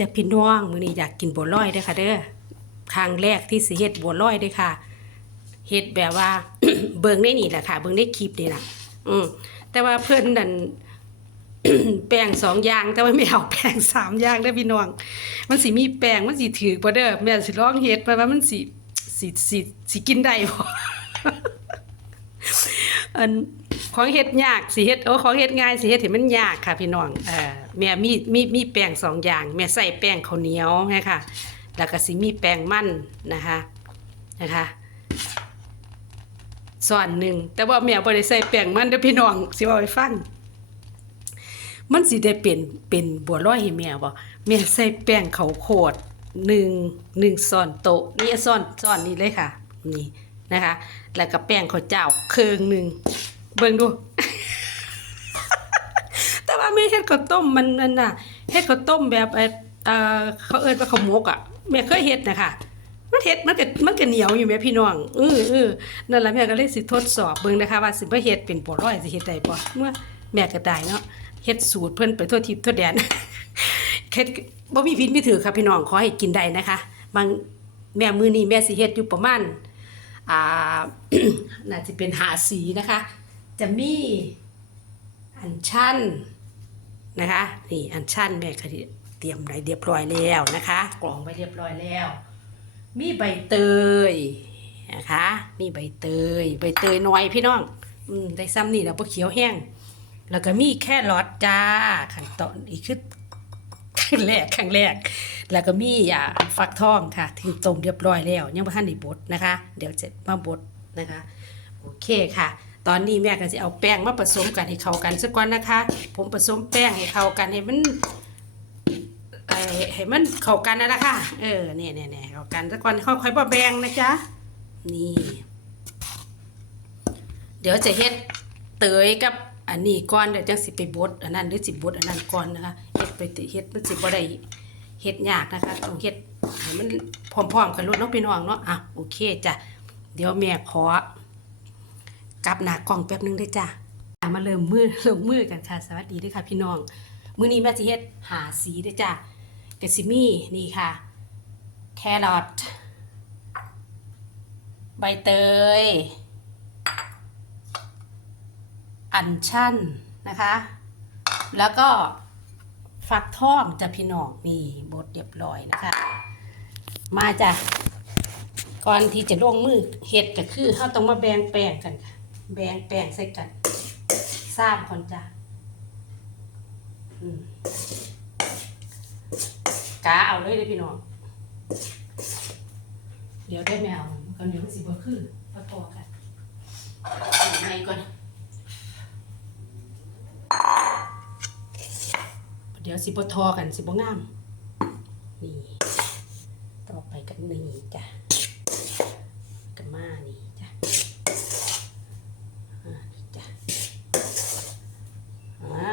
จะพี่น้องมื้อนี้อยากกินบัวลอยเด้อค่ะเด้อครั้งแรกที่สิเฮ็ดบัวลอยเด้อค่ะเฮ็ดแบบว่า เบิ่งในนี่แหละค่ะ เบิ่งในคลิปนี่ล่ะ อืมแต่ว่าเพิ่นนั่นแป้งสองอย่างแต่ว่าไม่เอาแป้งสามอย่างเด้พี่น้อง มันสิมีแป้งมันสิถือบ่เด้อแม่สิลองเฮ็ดไปว่ามันสิสิสิสิกินได้บ่อันของเฮ็ดยากสิเฮ็ดโอ้ของเฮ็ดง่ายสิเฮ็ดให้มันยากค่ะพี่น้องเออ แม่มีมีมีแป้งสองอย่าง แม่ใส่แป้งข้าวเหนียวนะคะแล้วก็สิมีแป้งมันนะคะนะคะส่วนหนึ่งแต่ว่าแม่บ่ได้ใส่แป้งมันเด้อพี่น้องสิเอาให้ฟังมันสิได้เป็นเป็นบัวลอยให้แม่บ่แม่ใส่แป้งข้าวโพดหนึ่งหนึ่งช้อนโต๊ะนี่ช้อนช้อนนี้เลยค่ะ นี่นะคะ แล้วก็แป้งข้าวเจ้าเครึ่งหนึ่งเบิ่งดู แม่เฮ็ดข้าวต้มมันนั่นน่ะเฮ็ดข้าวต้มแบบเอ่อเขาเอิ้นว่าข้าวหมกอะแม่เคยเฮ็ดนะคะมันเฮ็ดมันก็มันก็เหนียวอยู่แม่พี่น้องเออเออนั่นล่ะแม่ก็เลยสิทดสอบเบิ่งนะคะว่าสิบ่เฮ็ดเป็นบัวลอยสิเฮ็ดได้บ่เมื่อแม่ก็ได้เนาะเฮ็ดสูตรเพิ่นไปทั่วทิพย์ทั่วแดนเฮ็ดบ่มีผิดมีถือค่ะพี่น้องขอให้กินได้นะคะ บางแม่มือนี้แม่สิเฮ็ดอยู่ประมาณอ่าน่าจะเป็นหาสีนะคะ จะมีอันชัน นะคะนี่อันชันแม่ก็เตรียมไว้เรียบร้อยแล้วนะคะกรองไว้เรียบร้อยแล้ว มีใบเตยนะคะ มีใบเตย ใบเตยน้อยพี่น้องอืมได้ซ้ำนี่แล้วพวกเขียวแห้ง แล้วก็มีแค่รอดจ้าขั้นตอนอีกคือขั้นแรกขั้นแรก แล้วก็มีอ่าฟักทองค่ะถึงต้มเรียบร้อยแล้ว ยังไม่ทันได้บดนะคะ เดี๋ยวจะมาบดนะคะ โอเคค่ะ ตอนนี้แม่ก็จะเอาแป้งมาผสมกันให้เข้ากันสักก่อนนะคะ ผมผสมแป้งให้เข้ากันให้มันให้มันเข้ากันนะนะคะเออเนี่ยเนี่ยเนี่ยเข้ากันสักก่อนค่อยๆบ่แบ่งนะจ๊ะนี่ เดี๋ยวจะเฮ็ดเตยกับอันนี้ก่อนเดี๋ยวจังสิไปบดอันนั้นหรือสิบดอันนั้นก่อนนะคะเฮ็ดไปเฮ็ดมันสิบ่ได้เฮ็ดยากนะคะต้องเฮ็ดให้มันพร้อมๆกันรดเน้องพี่น้องเนาะอะโอเคจ้ะเดี๋ยวแม่ขอ กลับหนากล้องแป๊บนึงได้จ้ะมาเริ่มมือเริ่มมือกันค่ะ สวัสดีด้วยค่ะพี่น้อง มื้อนี้แม่สิเฮ็ดหาสีเด้จ้ะกะสิมี่นี่ค่ะ แครอทใบเตย อัญชันนะคะ แล้วก็ฟักทองจะพี่น้องนี่บดเรียบร้อยนะคะ มาจ้ะก่อนที่จะลงมือเห็ดก็คือเขาต้องมาแบ่งแป้งกันค่ะ แบงแป้งใส่กันทราบก่อนจ้ะกาเอาเลยเลยพี่น้อง เดี๋ยวได้แมวก่อนเดี๋ยวมันสิบ่คือพอตัวกันเอาไงก่อน เดี๋ยวสิบทอกันสิบงาม นี่ ต่อไปกันนี่จ้ะกันมานี่จ้ะอ่านี่จ้ะอ่า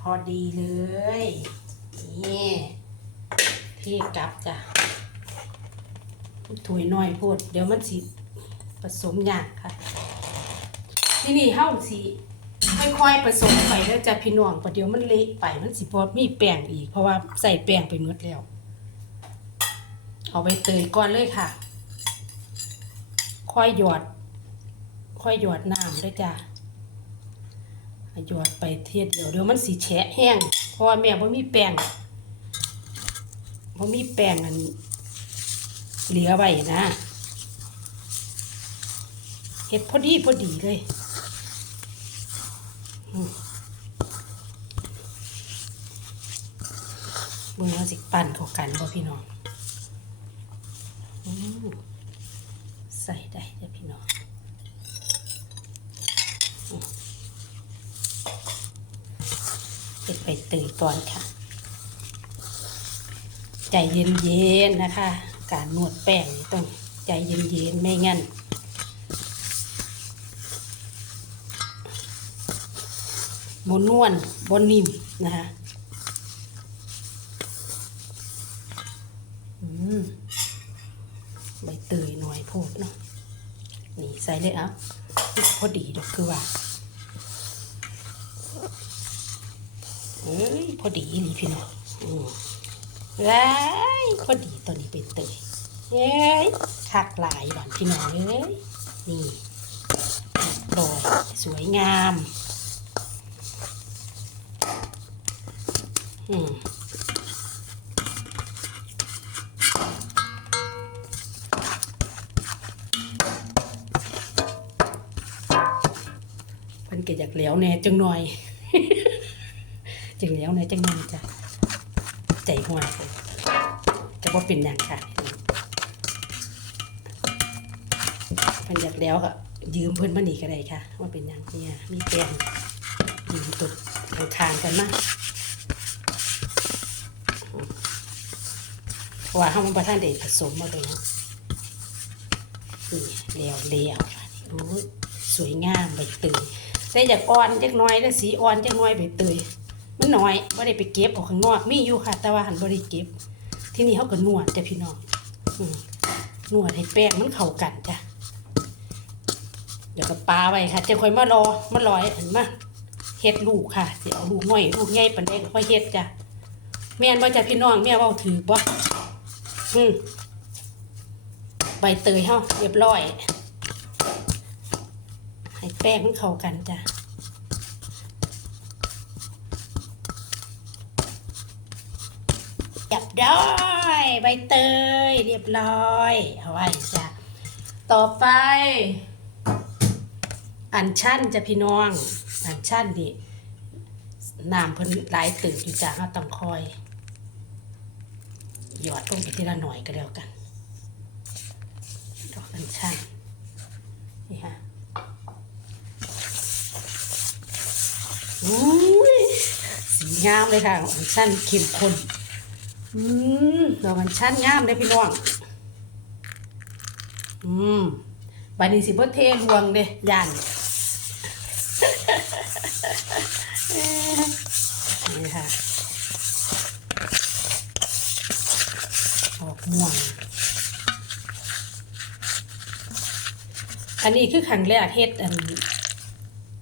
พอ ดีเลย นี่ที่กลับจ้ะถุยน้อยโพด เดี๋ยวมันสิผสมยากค่ะ ที่นี่เฮ้าสิค่อยๆผสมไปแล้วจะพี่น้องประเดี๋ยวมันเละไปมันสิพอมีแป้งอีก เพราะว่าใส่แป้งไปหมดแล้ว เอาไปเตยก่อนเลยค่ะ ค่อยหยอด ค่อยหยอดน้ำด้วยจ้ะ หยอดไปเทียเดียวเดี๋ยวมันสีแฉะแห้ง เพราะว่าแม่บ่มีแป้งบ่มีแป้งอันเหลือไว้นะเฮ็ดพอดีพอดีเลยมือเราสิปั่นเข้ากันบ่พี่น้องอืมใส่ได้เด้อพี่น้องอืม เป็นไปตื่นก่อนค่ะ ใจเย็นๆนะคะ การนวดแป้งต้องใจเย็นๆไม่งั้นบนนวลบนนิ่มนะคะใบเตยหน่อยโพดเนาะนี่ใส่เลยอะพอดีดอกคือว่า เอ้ยพอดีอีหลีพี่น้องว้ายพอดีตัวนี้เป็นเตยเฮ้ยคักหลายหวานพี่น้องเอ้ยนี่โดยสวยงามอืมมันก็อยากเหลวแน่จังหน่อย จังเหลวแหน่จังน่อยจ้ะใจหัวยจะว่าเป็นอย่างค่ะมันอยากแล้วก็ยืมเพิ่นมานีก็ได้ค่ะ ว่าเป็นอย่างเนี่ยมีแป้งยืมตุดทางๆกันมาเพราะว่าเขามประท่านเด็ผสมมาเลยนะนี่แล้วแล้วค่ะโอ้ยสวยงามใบเตยแต่อยากอ่อนจักน้อยแล้วสีอ่อนจักน้อยใบเตย มันน้อยไม่ได้ไปเก็บออกข้างนอกมีอยู่ค่ะ แต่ว่าหันบ่ได้เก็บ ที่นี่เขาก็นวดจ้ะพี่น้องนวดให้แป้งมันเข้ากันจ้ะเดี๋ยวก็ปาไว้ค่ะจะค่อยมารอมารอยอันมาเฮ็ดลูกค่ะสิเอาลูกง่อยลูกใหญ่ปานใดก็ค่อยเฮ็ดจ้ะแม่นบ่จ้ะพี่น้องแม่เว้าถือบ่อืมใบเตยเฮาเรียบร้อยให้แป้งมันเข้ากันจ้ะ เรียบร้อยใบเตยเรียบร้อยเอาไว้จ้ะต่อไป อันชั่นจะพี่น้อง อันชั่นดิน้ำเพิ่นหลายตื่นอยู่จ้ะเราต้องคอย หยอดลงไปทีละหน่อยก็แล้วกัน ดอกอันชั่นนี่ค่ะอุ้ยสีงามเลยค่ะอันชั่นเข้มข้น อืมดอกมันชั้นงามเลยพี่น้อง อืมบัดนี้สิบ่เทรวงเด้ย่านนี่ค่ะ ออกม่วง อันนี้คือครั้งแรกเฮ็ดอัน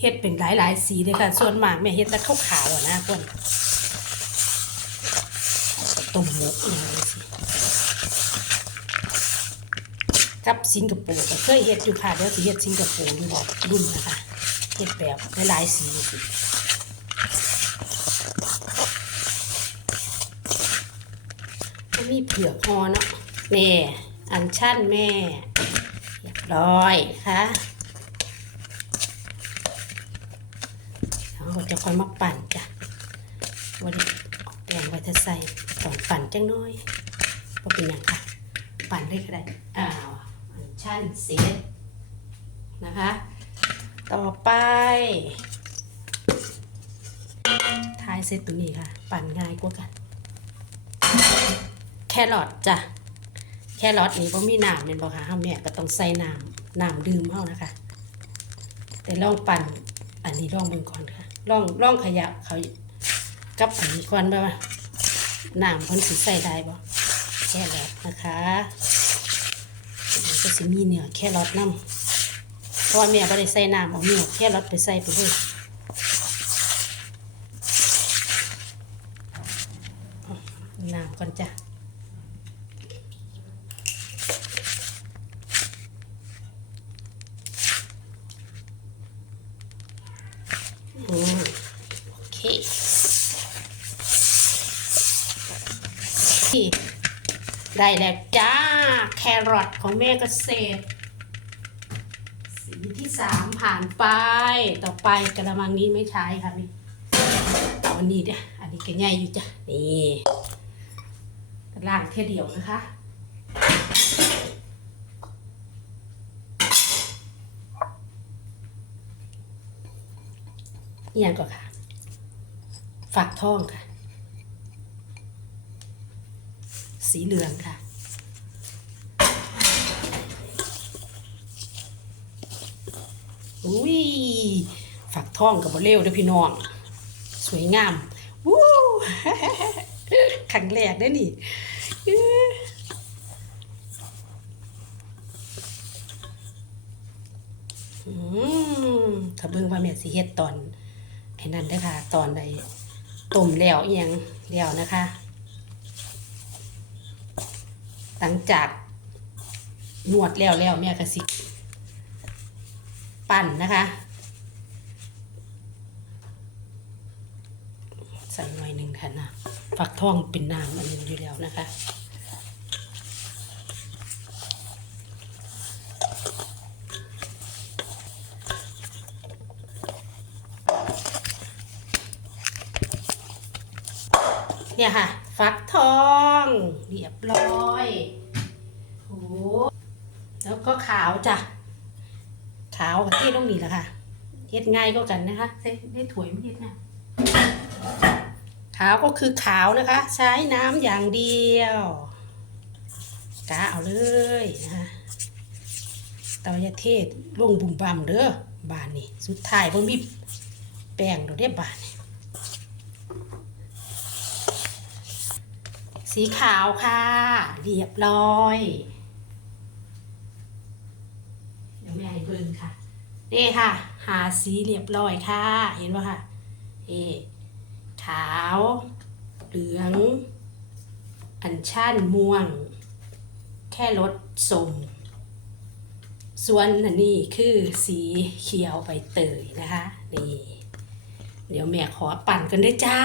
เฮ็ดเป็นหลายๆสีเลยค่ะ ส่วนมากแม่เฮ็ดแต่ขาวๆอะนะเพื่อน ต้มหมกอย่างนี้สิกับสิงคโปร์ก็เคยเฮ็ดอยู่ค่ะเดี๋ยวสิเฮ็ดสิงคโปร์อยู่ดอกรุ่นนะคะเฮ็ดแบบหลายๆสีสิก็มีเผือกฮอเนาะแม่อันชั่นแม่เรียบร้อยค่ะเราจะค่อยมาปั่นจ้ะวันนี้ออกแกงไว้จะใส่ ตอนปั่นจังน้อยพอเป็นอย่างค่ะ ปั่นได้ก็ได้อ้าวชั่นเสร็จนะคะ ต่อไปทายเสร็จตรงนี้ค่ะ ปั่นง่ายกว่ากัน แครอทจ้ะแครอทนี่ก็มีน้ำเป็นบ่ค่ะห้าแม่ก็ต้องใส่น้ำน้ำดื่มเอานะคะ แต่ลองปั่นอันนี้ลองเบิ่งก่อนค่ะลองลองขยับเขากับอันนี้ก่อนแบบว่า น้ำเพิ่นสิใส่ได้บ่แค่แล้วนะคะก็สิมีเนื้อแค่รอดน้ำเพราะว่าแม่บ่ได้ใส่น้ำเอาเนื้อแค่รอดไปใส่ไปเลยน้ำก่อนจ้ะโอเค นี่ ได้แล้วจ้า แครอทของแม่เกษตร สีที่สามผ่านไป ต่อไปกระมังนี้ไม่ใช้ค่ะนี่เอาอันนี้เด้ออันนี้ก็ใหญ่อยู่จ้ะ นี่ล่างแค่เดียวนะคะนี่ยังก็ค่ะฝักทองค่ะ สีเหลืองค่ะ อุ้ยฝักทองกับบเร็วด้วยพี่น้อง สวยงามวู้ครั้งแรกได้นี่อืมถ้าเบิ่งว่าแม่สิเฮ็ดตอนไอ้นั่นเด้ค่ะ ตอนใดต้มแล้วอียังแล้วนะคะ หลังจากนวดแล้วแล้วแม่ก็สิปั่นนะคะ ใส่หน่อยหนึ่งค่ะนะฟักทองเป็นน้ำอันนึงอยู่แล้วนะคะเนี่ยค่ะ ฟักทอง เรียบร้อยโอ้แล้วก็ขาวจ้ะ ขาวกับที่ต้องมีแหละค่ะเฮ็ดง่ายก็กันนะคะใช้ได้ถวยไม่เฮ็ดนะขาวก็คือขาวนะคะ ใช้น้ำอย่างเดียวกาเอาเลยนะคะเตายาเทศลงบุ่มบามเด้อบานนี่สุดท้ายบ่มีแป้งดอกเด้บานนี่ สีขาวค่ะ เรียบร้อยเดี๋ยวแม่ให้เบิ่งค่ะนี่ค่ะ หาสีเรียบร้อยค่ะ เห็นป่ะค่ะเอขาว เหลือง อัญชันม่วง แค่รสส้มส่วนอันนี้คือสีเขียวใบเตยนะคะ นี่ เดี๋ยวแม่ขอปั่นกันด้วยจ้า